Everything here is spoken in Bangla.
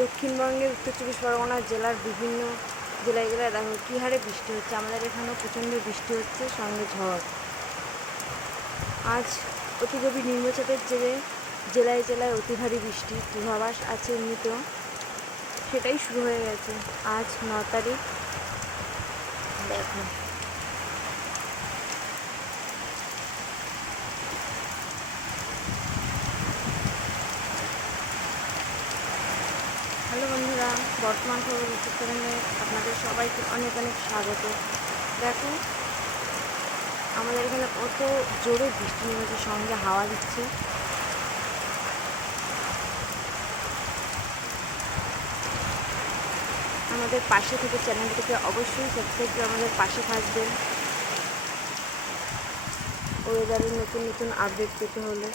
দক্ষিণবঙ্গের উত্তর চব্বিশ পরগনা জেলার বিভিন্ন জেলায় জেলায় দেখো কী হারে বৃষ্টি হচ্ছে? আমাদের এখানেও প্রচণ্ড বৃষ্টি হচ্ছে, সঙ্গে ঝড়। আজ অতি গভীর নিম্নচাপের জেলে জেলায় জেলায় অতি ভারী বৃষ্টি, পূর্বাভাস আছে এমনিতেও সেটাই শুরু হয়ে গেছে। আজ ন তারিখ। দেখো। হ্যালো বন্ধুরা, বর্তমান খবর চ্যানেলে আপনাদের সবাইকে অনেক অনেক স্বাগত। দেখো, আমাদের এখানে কত জোরে বৃষ্টি নেমেছে, সঙ্গে হাওয়া দিচ্ছে। আমাদের পাশে থেকে চ্যানেলটিকে অবশ্যই সাবস্ক্রাইব করে আমাদের পাশে থাকবেন। ওয়েদারের নতুন নতুন আপডেট পেতে হলে।